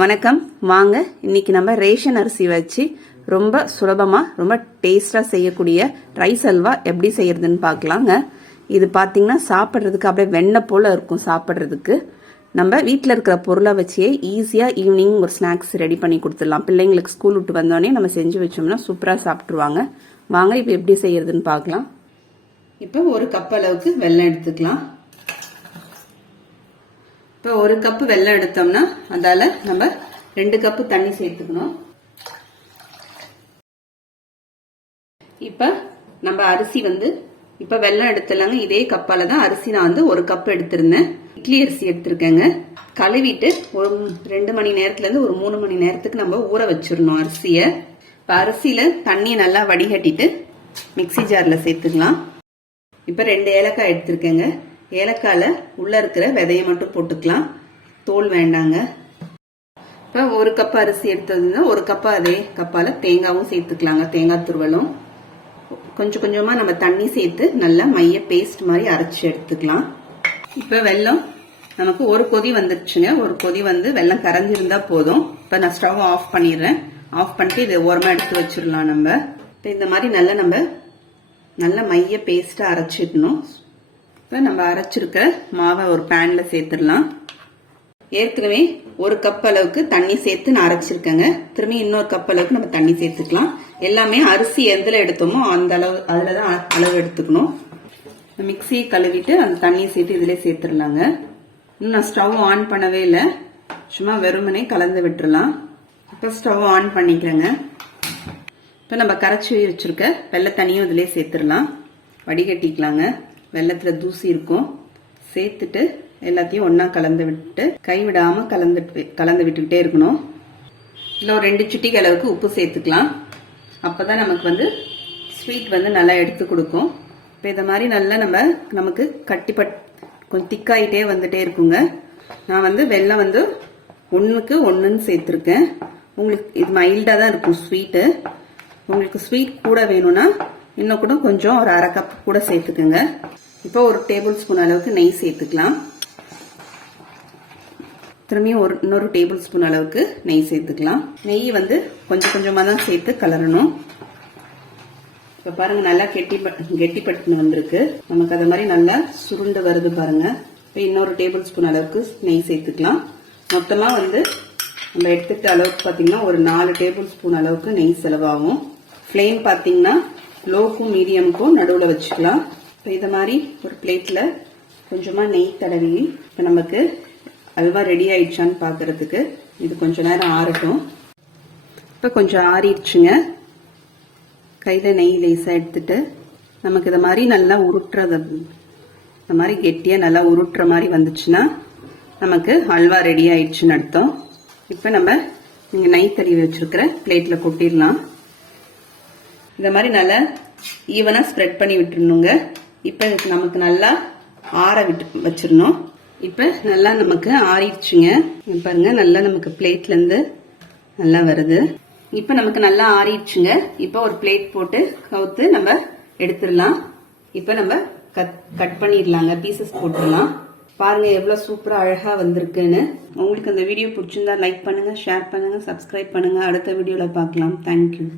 வணக்கம். வாங்க இன்னைக்கு நம்ம ரேஷன் அரிசி வச்சு ரொம்ப சுலபமா ரொம்ப டேஸ்டா செய்யக்கூடிய ரைஸ் அல்வா எப்படி செய்யறதுன்னு பார்க்கலாங்க. இது பார்த்தீங்கன்னா சாப்பிட்றதுக்கு அப்படியே வெண்ணெய் போல இருக்கும். சாப்பிட்றதுக்கு நம்ம வீட்டில் இருக்கிற பொருளை வச்சே ஈஸியாக ஈவினிங் ஒரு ஸ்நாக்ஸ் ரெடி பண்ணி கொடுத்துடலாம். பிள்ளைங்களுக்கு ஸ்கூல் விட்டு வந்தோடனே நம்ம செஞ்சு வச்சோம்னா சூப்பராக சாப்பிட்ருவாங்க. வாங்க இப்போ எப்படி செய்யறதுன்னு பார்க்கலாம். இப்போ ஒரு கப் அளவுக்கு வெல்லம் எடுத்துக்கலாம். இப்போ ஒரு கப்பு வெல்லம் எடுத்தோம்னா அதால நம்ம 2 கப்பு தண்ணி சேர்த்துக்கணும். இப்போ நம்ம அரிசி இப்போ வெல்லம் எடுத்துலாங்க. இதே கப்பால தான் அரிசி நான் ஒரு கப் எடுத்திருந்தேன். இட்லி அரிசி எடுத்திருக்கேங்க. கழுவிட்டு ஒரு 2 மணி நேரத்துல இருந்து ஒரு 3 மணி நேரத்துக்கு நம்ம ஊற வச்சிடணும் அரிசியை. இப்போ அரிசியில தண்ணியை நல்லா வடிகட்டிட்டு மிக்சி ஜார்ல சேர்த்துக்கலாம். இப்போ 2 ஏலக்காய் எடுத்திருக்கேங்க. ஏலக்காயில உள்ள இருக்கிற விதையை மட்டும் போட்டுக்கலாம், தோல் வேண்டாங்க. இப்போ ஒரு கப் அரிசி எடுத்ததுன்னா ஒரு கப் அதே கப்பால தேங்காவும் சேர்த்துக்கலாங்க. தேங்காய் துருவலும் கொஞ்சம் கொஞ்சமா நம்ம தண்ணி சேர்த்து நல்லா மைய பேஸ்ட் மாதிரி அரைச்சி எடுத்துக்கலாம். இப்போ வெல்லம் நமக்கு ஒரு கொதி வந்துருச்சுங்க. ஒரு கொதி வெல்லம் கரைஞ்சிருந்தா போதும். இப்போ நான் ஸ்டவ் ஆஃப் பண்ணிடுறேன். ஆஃப் பண்ணிட்டு இதை ஓரமா எடுத்து வச்சிடலாம். நம்ம இப்போ இந்த மாதிரி நல்லா மைய பேஸ்டா அரைச்சிடணும். இப்போ நம்ம அரைச்சிருக்க மாவை ஒரு பேன்ல சேர்த்துடலாம். ஏற்கனவே ஒரு கப் அளவுக்கு தண்ணி சேர்த்து நான் அரைச்சிருக்கேங்க. திரும்பி இன்னொரு கப் அளவுக்கு நம்ம தண்ணி சேர்த்துக்கலாம். எல்லாமே அரிசி எதுல எடுத்தோமோ அந்த அளவு அதுலதான் அளவு எடுத்துக்கணும். மிக்சியை கழுவிட்டு அந்த தண்ணியை சேர்த்து இதுல சேர்த்துடலாங்க. இன்னும் நான் ஸ்டவ் ஆன் பண்ணவே இல்லை, சும்மா வெறுமனே கலந்து விட்டுறலாம். இப்போ ஸ்டவ் ஆன் பண்ணிக்கிறேங்க. இப்போ நம்ம கரைச்சி வச்சிருக்க வெள்ளை தண்ணியும் இதுல சேர்த்துடலாம். வடிகட்டிக்கலாங்க. வெள்ளத்துல தூசி இருக்கும். சேர்த்துட்டு எல்லாத்தையும் ஒன்னா கலந்து விட்டு கைவிடாம கலந்து விட்டுக்கிட்டே இருக்கணும். இல்லை ஒரு 2 சிட்டிகை அளவுக்கு உப்பு சேர்த்துக்கலாம். அப்பதான் நமக்கு ஸ்வீட் நல்லா எடுத்து கொடுக்கும். இப்போ இதை மாதிரி நல்லா நமக்கு கொஞ்சம் திக்காயிட்டே வந்துட்டே இருக்குங்க. நான் வெல்லம் 1க்கு 1ன்னு சேர்த்துருக்கேன். உங்களுக்கு இது மைல்டா தான் இருக்கும் ஸ்வீட்டு. உங்களுக்கு ஸ்வீட் கூட வேணும்னா இன்னும் கூட கொஞ்சம் ஒரு 1/2 கப் கூட சேர்த்துக்குங்க. இப்போ ஒரு டேபிள் ஸ்பூன் அளவுக்கு நெய் சேர்த்துக்கலாம். திரும்பியும் இன்னொரு டேபிள் ஸ்பூன் அளவுக்கு நெய் சேர்த்துக்கலாம். நெய் கொஞ்சம் கொஞ்சமா தான் சேர்த்து கலரணும். இப்ப பாருங்க நல்லா கெட்டிப்பட்டு வந்திருக்கு. நமக்கு அது மாதிரி நல்லா சுருண்டு வருது பாருங்க. இப்போ இன்னொரு டேபிள் ஸ்பூன் அளவுக்கு நெய் சேர்த்துக்கலாம். மொத்தமா நம்ம எடுத்துக்கிட்ட அளவுக்கு பாத்தீங்கன்னா ஒரு 4 டேபிள் ஸ்பூன் அளவுக்கு நெய் செலவாகும். ஃப்ளேம் பாத்தீங்கன்னா லோக்கும் மீடியமுக்கும் நடுவில் வச்சுக்கலாம். இப்போ இதை மாதிரி ஒரு பிளேட்ல கொஞ்சமா நெய் தடவி இப்போ நமக்கு அல்வா ரெடி ஆயிடுச்சான்னு பாக்குறதுக்கு இது கொஞ்ச நேரம் ஆறட்டும். இப்போ கொஞ்சம் ஆறிடுச்சுங்க. கையில நெய் லேசா எடுத்துட்டு நமக்கு இதை மாதிரி நல்லா உருட்டுறது, இந்த மாதிரி கெட்டியா நல்லா உருட்டுற மாதிரி வந்துச்சுன்னா நமக்கு அல்வா ரெடி ஆயிடுச்சுன்னு அர்த்தம். இப்போ நம்ம நீங்க நெய் தடவி வச்சிருக்கிற பிளேட்ல கொட்டிடலாம். இந்த மாதிரி நல்லா ஈவனா ஸ்ப்ரெட் பண்ணி விட்டுருணுங்க. இப்ப நமக்கு நல்லா ஆற விட்டு வச்சிடணும். இப்ப நல்லா நமக்கு ஆறிடுச்சுங்க. பாருங்க நல்லா நமக்கு பிளேட்ல இருந்து நல்லா வருது. இப்ப நமக்கு நல்லா ஆறிடுச்சுங்க. இப்ப ஒரு பிளேட் போட்டு கவுத்து நம்ம எடுத்துடலாம். இப்ப நம்ம கட் பண்ணிடலாங்க. பீசஸ் போட்டுடலாம். பாருங்க எவ்வளவு சூப்பரா அழகா வந்திருக்குன்னு. உங்களுக்கு அந்த வீடியோ பிடிச்சிருந்தா லைக் பண்ணுங்க, ஷேர் பண்ணுங்க, சப்ஸ்கிரைப் பண்ணுங்க. அடுத்த வீடியோல பார்க்கலாம். தேங்க்யூ.